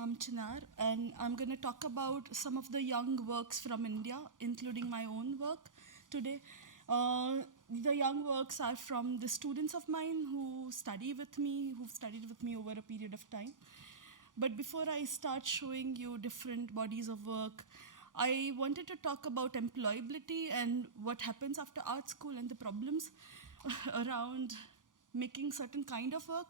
I'm Chinar, and I'm going to talk about some of the young works from India, including my own work today. The young works are from the students of mine who study with me, who've studied with me over a period of time. But before I start showing you different bodies of work, I wanted to talk about employability and what happens after art school and the problems around making certain kind of work.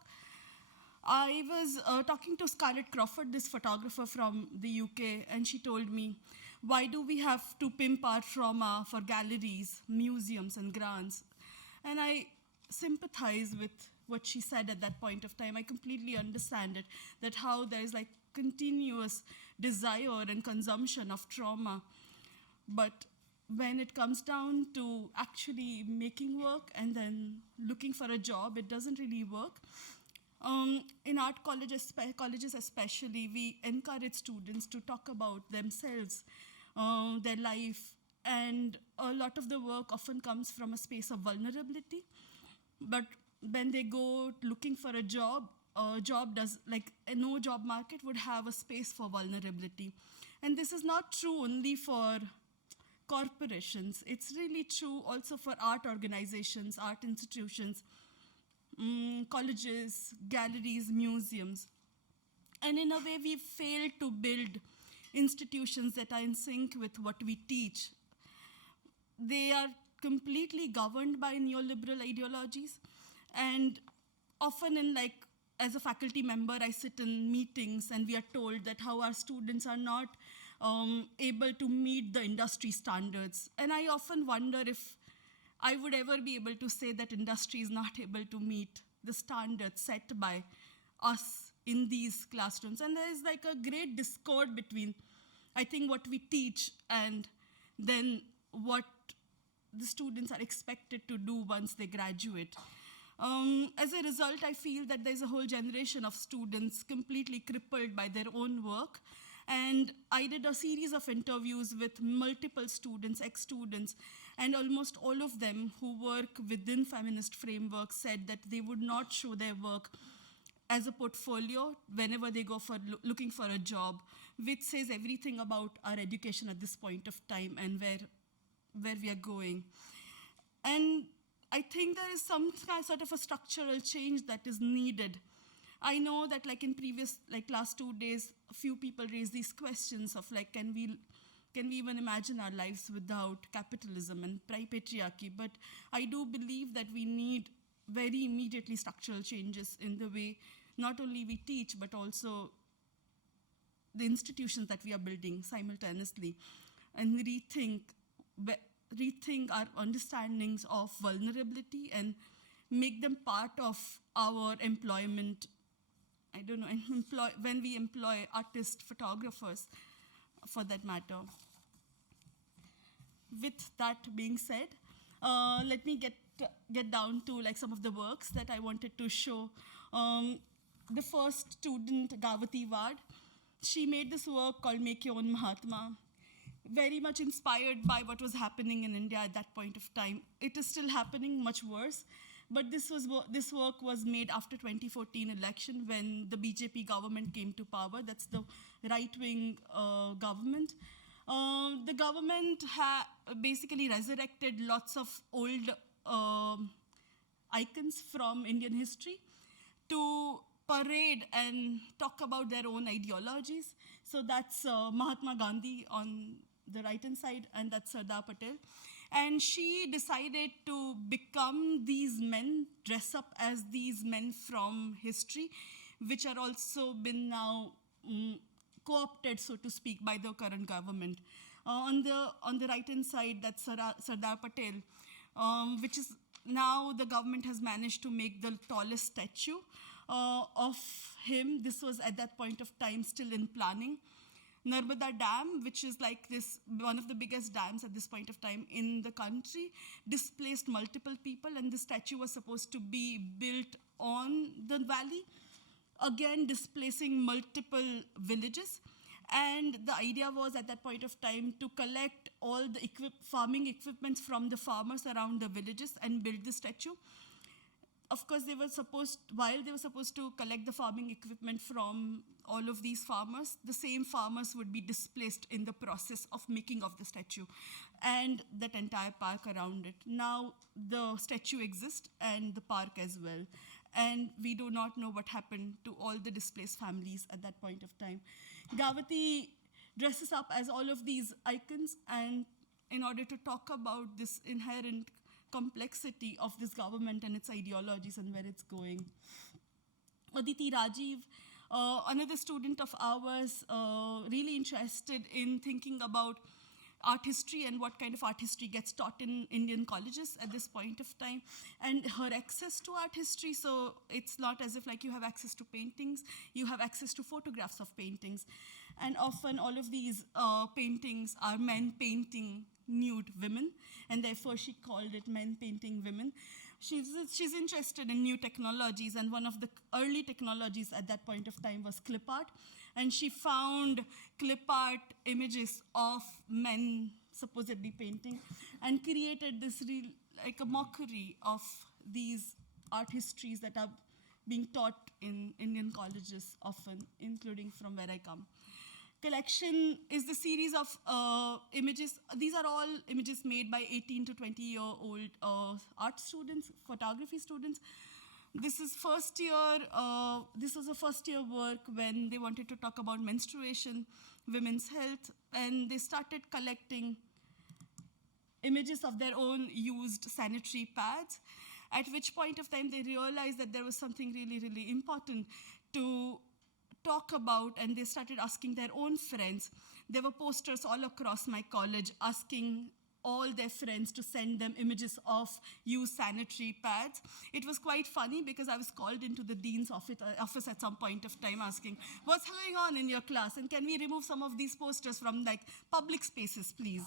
I was talking to Scarlett Crawford, this photographer from the UK, and she told me, why do we have to pimp our trauma for galleries, museums, and grants? And I sympathize with what she said at that point of time. I completely understand it, that how there is like continuous desire and consumption of trauma. But when it comes down to actually making work and then looking for a job, it doesn't really work. In art colleges especially, we encourage students to talk about themselves, their life, and a lot of the work often comes from a space of vulnerability. But when they go looking for a job no job market would have a space for vulnerability. And this is not true only for corporations. It's really true also for art organizations, art institutions, colleges, galleries, museums. And in a way, we failed to build institutions that are in sync with what we teach. They are completely governed by neoliberal ideologies. And often as a faculty member, I sit in meetings and we are told that how our students are not able to meet the industry standards. And I often wonder if I would ever be able to say that industry is not able to meet the standards set by us in these classrooms. And there is like a great discord between, I think, what we teach and then what the students are expected to do once they graduate. As a result, I feel that there's a whole generation of students completely crippled by their own work. And I did a series of interviews with multiple students, ex-students, and almost all of them who work within feminist frameworks said that they would not show their work as a portfolio whenever they go for looking for a job, which says everything about our education at this point of time and where we are going. And I think there is some sort of a structural change that is needed. I know that in previous, last 2 days, a few people raised these questions of can we even imagine our lives without capitalism and patriarchy? But I do believe that we need very immediately structural changes in the way not only we teach, but also the institutions that we are building simultaneously, and rethink our understandings of vulnerability and make them part of our employment. I don't know, when we employ artists, photographers, for that matter. With that being said, let me get down to some of the works that I wanted to show. The first student, Gavati Ward, she made this work called Make Your Own Mahatma, very much inspired by what was happening in India at that point of time. It is still happening, much worse. But this work was made after 2014 election when the BJP government came to power. That's the right-wing government. The government basically resurrected lots of old icons from Indian history to parade and talk about their own ideologies. So that's Mahatma Gandhi on the right-hand side, and that's Sardar Patel. And she decided to become these men, dress up as these men from history, which are also been now co-opted, so to speak, by the current government. On the right-hand side, that's Sardar Patel, which is now the government has managed to make the tallest statue of him. This was at that point of time still in planning. Narmada Dam, which is one of the biggest dams at this point of time in the country, displaced multiple people, and the statue was supposed to be built on the valley, again displacing multiple villages. And the idea was at that point of time to collect all the farming equipments from the farmers around the villages and build the statue. of course, while they were supposed to collect the farming equipment from all of these farmers, the same farmers would be displaced in the process of making of the statue and that entire park around it. Now the statue exists and the park as well. And we do not know what happened to all the displaced families at that point of time. Gawati dresses up as all of these icons, and in order to talk about this inherent complexity of this government and its ideologies and where it's going. Aditi Rajiv, another student of ours, really interested in thinking about art history and what kind of art history gets taught in Indian colleges at this point of time, and her access to art history. So it's not as if like you have access to paintings, you have access to photographs of paintings. And often all of these paintings are men painting nude women, and therefore she called it Men Painting Women. She's interested in new technologies, and one of the early technologies at that point of time was clip art. And she found clip art images of men supposedly painting and created this like a mockery of these art histories that are being taught in Indian colleges often, including from where I come. Collection is the series of images. These are all images made by 18 to 20-year-old art students, photography students. This is first year. This was a first-year work when they wanted to talk about menstruation, women's health, and they started collecting images of their own used sanitary pads, at which point of time they realized that there was something really, really important to talk about, and they started asking their own friends. There were posters all across my college asking all their friends to send them images of used sanitary pads. It was quite funny because I was called into the dean's office at some point of time asking, what's going on in your class, and can we remove some of these posters from like public spaces, please?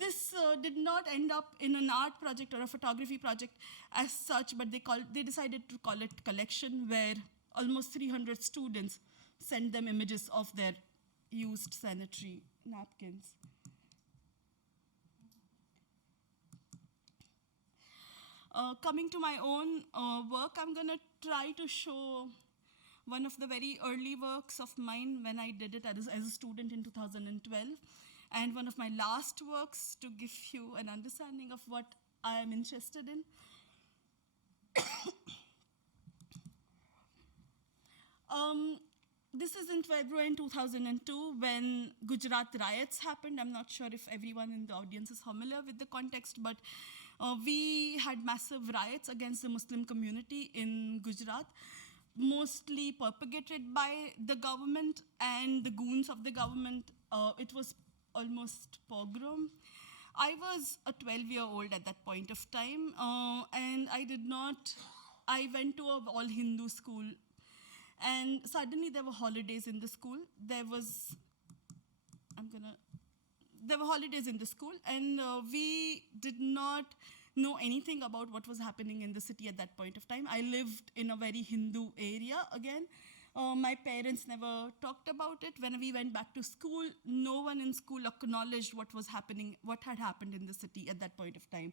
This did not end up in an art project or a photography project as such, but they decided to call it collection, where almost 300 students sent them images of their used sanitary napkins. Coming to my own work, I'm going to try to show one of the very early works of mine when I did it as a student in 2012, and one of my last works to give you an understanding of what I am interested in. This is in February in 2002 when Gujarat riots happened. I'm not sure if everyone in the audience is familiar with the context, but we had massive riots against the Muslim community in Gujarat, mostly propagated by the government and the goons of the government. It was almost pogrom. I was a 12-year-old at that point of time, and I went to an all-Hindu school, and suddenly there were holidays in the school. There were holidays in the school, and we did not know anything about what was happening in the city at that point of time. I lived in a very Hindu area again. My parents never talked about it. When we went back to school, no one in school acknowledged what was happening, what had happened in the city at that point of time.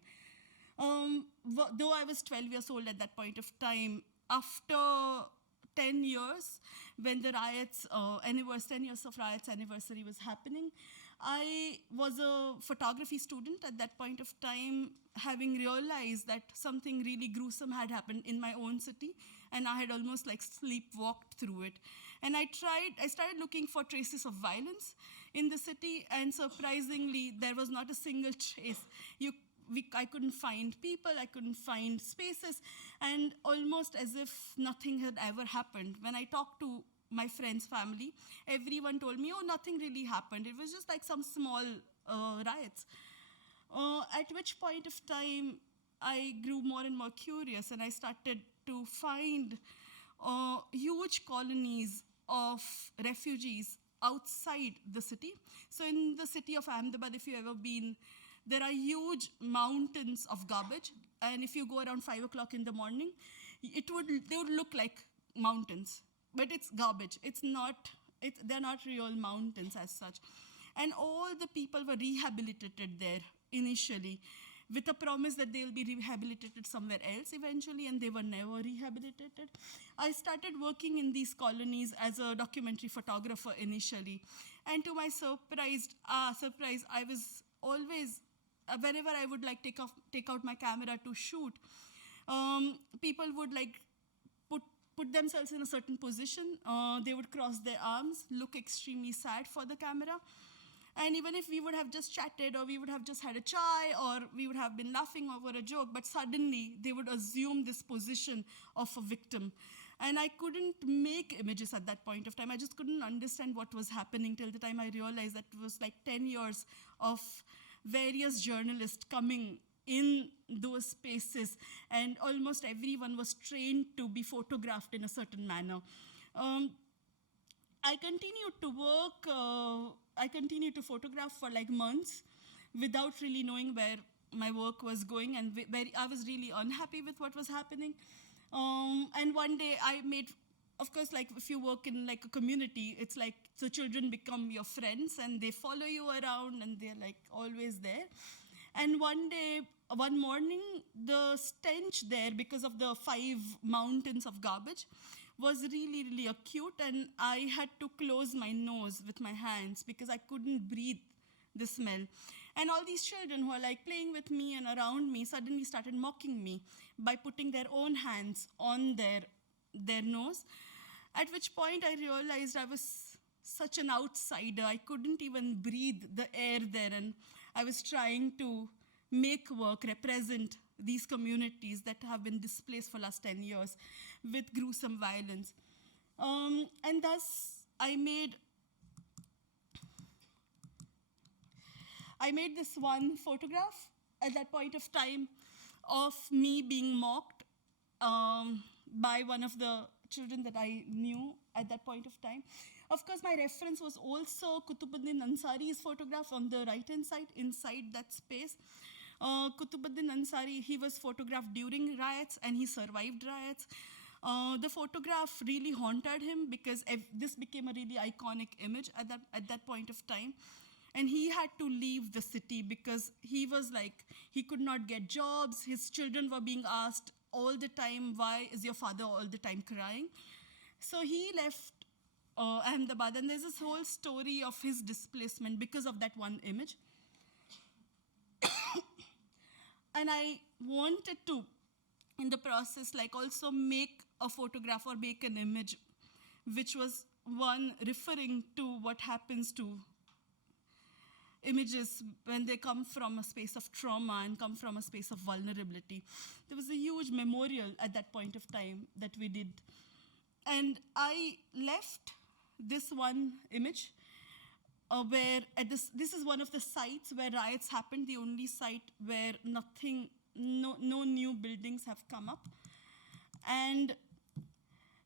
Though I was 12 years old at that point of time, after 10 years, when the riots, 10 years of riots anniversary was happening, I was a photography student at that point of time, having realized that something really gruesome had happened in my own city, and I had almost like sleepwalked through it. And I started looking for traces of violence in the city, and surprisingly, there was not a single trace. I couldn't find people, I couldn't find spaces, and almost as if nothing had ever happened. When I talked to my friend's family, everyone told me, oh, nothing really happened. It was just like some small riots. At which point of time, I grew more and more curious, and I started to find huge colonies of refugees outside the city. So in the city of Ahmedabad, if you've ever been, there are huge mountains of garbage, and if you go around 5 o'clock in the morning, they would look like mountains, but it's garbage. They're not real mountains as such. And all the people were rehabilitated there initially. with a promise that they'll be rehabilitated somewhere else eventually, and they were never rehabilitated. I started working in these colonies as a documentary photographer initially, and to my surprise, I was always, whenever I would like take out my camera to shoot, people would like put themselves in a certain position. They would cross their arms, look extremely sad for the camera. And even if we would have just chatted, or we would have just had a chai, or we would have been laughing over a joke, but suddenly they would assume this position of a victim. And I couldn't make images at that point of time. I just couldn't understand what was happening till the time I realized that it was like 10 years of various journalists coming in those spaces, and almost everyone was trained to be photographed in a certain manner. I continued to work, I continued to photograph for like months without really knowing where my work was going, and I was really unhappy with what was happening. And one day I made, of course, like if you work in like a community, it's like the children become your friends and they follow you around and they're like always there. And one morning, the stench there, because of the 5 mountains of garbage, was really, really acute, and I had to close my nose with my hands because I couldn't breathe the smell. And all these children who are like playing with me and around me suddenly started mocking me by putting their own hands on their nose, at which point I realized I was such an outsider. I couldn't even breathe the air there, and I was trying to make work represent these communities that have been displaced for last 10 years with gruesome violence. And thus, I made this one photograph at that point of time of me being mocked by one of the children that I knew at that point of time. Of course, my reference was also Qutubuddin Ansari's photograph on the right-hand side, inside that space. Qutubuddin Ansari, he was photographed during riots and he survived riots. The photograph really haunted him because this became a really iconic image at that point of time. And he had to leave the city because he was like, he could not get jobs. His children were being asked all the time, why is your father all the time crying? So he left Ahmedabad, and there's this whole story of his displacement because of that one image. And I wanted to, in the process, like also make a photograph or make an image which was one referring to what happens to images when they come from a space of trauma and come from a space of vulnerability. There was a huge memorial at that point of time that we did. And I left this one image where this is one of the sites where riots happened, the only site where no new buildings have come up. And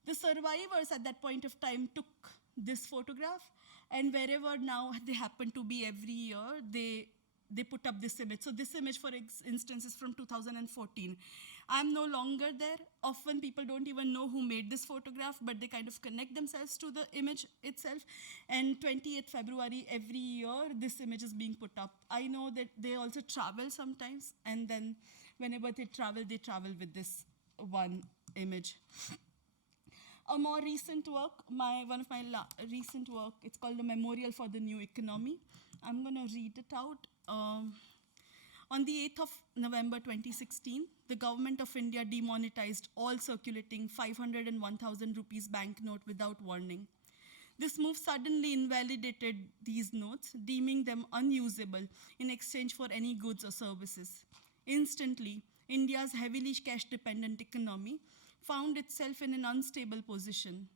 the survivors at that point of time took this photograph, and wherever now they happen to be every year, they put up this image. So this image, for instance, is from 2014. I'm no longer there. Often people don't even know who made this photograph, but they kind of connect themselves to the image itself. And 28th February every year, this image is being put up. I know that they also travel sometimes, and then whenever they travel with this one image. A more recent work, one of my recent work, it's called The Memorial for the New Economy. I'm going to read it out. On the 8th of November 2016, the government of India demonetized all circulating 500 and 1,000 rupees banknote without warning. This move suddenly invalidated these notes, deeming them unusable in exchange for any goods or services. Instantly, India's heavily cash-dependent economy found itself in an unstable position.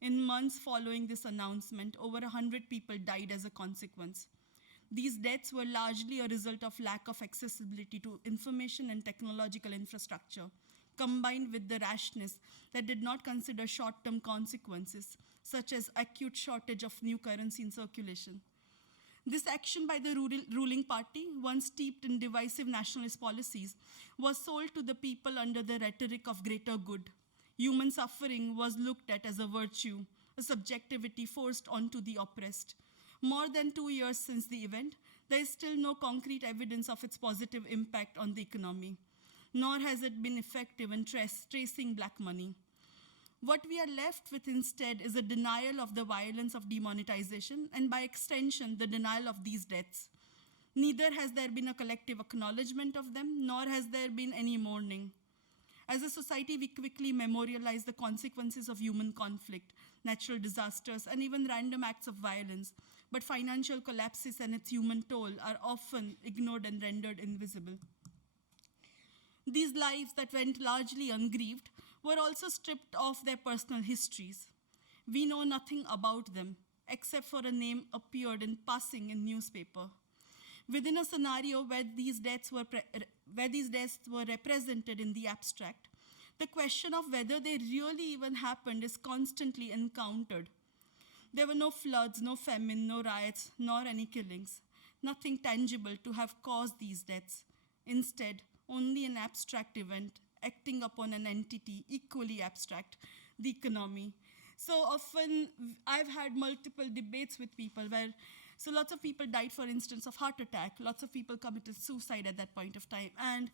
In months following this announcement, over 100 people died as a consequence. These deaths were largely a result of lack of accessibility to information and technological infrastructure, combined with the rashness that did not consider short-term consequences, such as acute shortage of new currency in circulation. This action by the ruling party, once steeped in divisive nationalist policies, was sold to the people under the rhetoric of greater good. Human suffering was looked at as a virtue, a subjectivity forced onto the oppressed. More than 2 years since the event, there is still no concrete evidence of its positive impact on the economy, nor has it been effective in tracing black money. What we are left with instead is a denial of the violence of demonetization, and by extension, the denial of these deaths. Neither has there been a collective acknowledgement of them, nor has there been any mourning. As a society, we quickly memorialize the consequences of human conflict, natural disasters, and even random acts of violence, but financial collapses and its human toll are often ignored and rendered invisible. These lives that went largely ungrieved were also stripped of their personal histories. We know nothing about them, except for a name appeared in passing in newspaper. Within a scenario where these deaths were represented in the abstract, the question of whether they really even happened is constantly encountered. There were no floods, no famine, no riots, nor any killings, nothing tangible to have caused these deaths. Instead, only an abstract event acting upon an entity equally abstract, the economy. So often, I've had multiple debates with people where, so lots of people died, for instance, of heart attack. Lots of people committed suicide at that point of time. And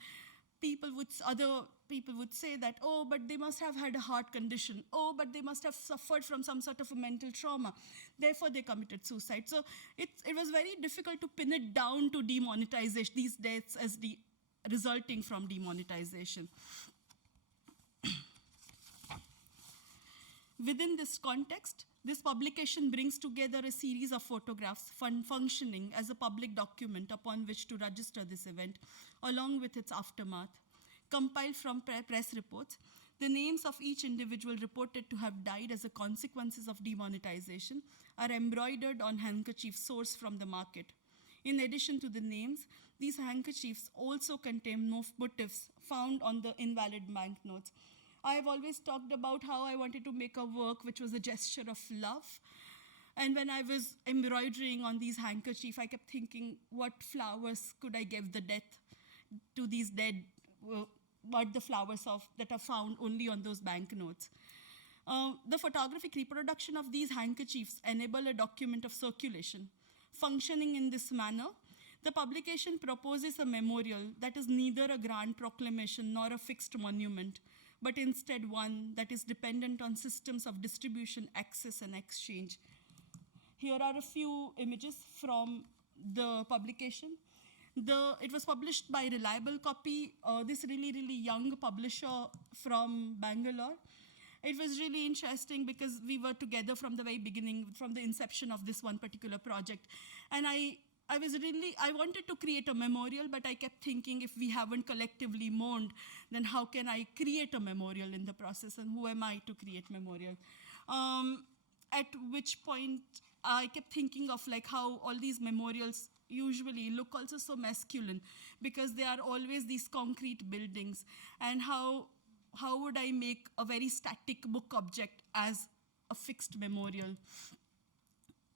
other people would say that, oh, but they must have had a heart condition. Oh, but they must have suffered from some sort of a mental trauma. Therefore, they committed suicide. So it was very difficult to pin it down to demonetization, these deaths as resulting from demonetization. Within this context, this publication brings together a series of photographs functioning as a public document upon which to register this event, along with its aftermath. Compiled from press reports, the names of each individual reported to have died as a consequence of demonetization are embroidered on handkerchiefs sourced from the market. In addition to the names, these handkerchiefs also contain motifs found on the invalid banknotes. I have always talked about how I wanted to make a work which was a gesture of love. And when I was embroidering on these handkerchiefs, I kept thinking, what flowers could I give to these dead, what the flowers that are found only on those banknotes. The photographic reproduction of these handkerchiefs enable a document of circulation. Functioning in this manner, the publication proposes a memorial that is neither a grand proclamation nor a fixed monument, but instead one that is dependent on systems of distribution, access, and exchange. Here are a few images from the publication. It was published by Reliable Copy, this really, really young publisher from Bangalore. It was really interesting because we were together from the very beginning, from the inception of this one particular project. And I wanted to create a memorial, but I kept thinking, if we haven't collectively mourned, then how can I create a memorial in the process, and who am I to create memorial? At which point, I kept thinking of like how all these memorials usually look also so masculine, because they are always these concrete buildings, and how would I make a very static book object as a fixed memorial?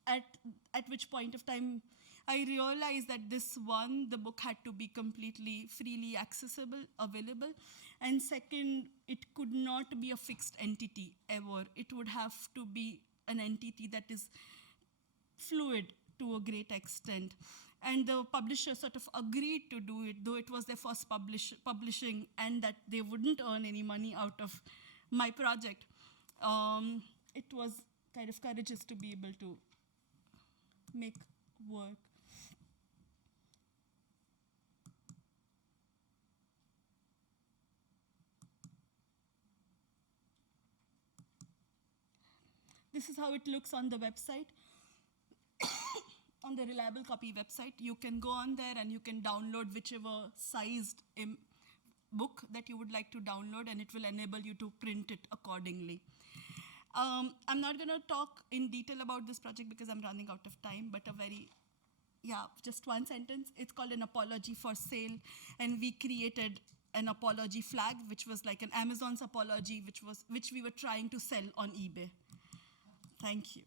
At which point of time, I realized that the book had to be completely freely accessible, available. And second, it could not be a fixed entity ever. It would have to be an entity that is fluid to a great extent. And the publisher sort of agreed to do it, though it was their first publishing, and that they wouldn't earn any money out of my project. It was kind of courageous to be able to make work. This is how it looks on the website. On the Reliable Copy website, you can go on there and you can download whichever sized book that you would like to download, and it will enable you to print it accordingly. I'm not going to talk in detail about this project because I'm running out of time, but just one sentence. It's called An Apology for Sale, and we created an apology flag, which was like an Amazon's apology, which we were trying to sell on eBay. Thank you.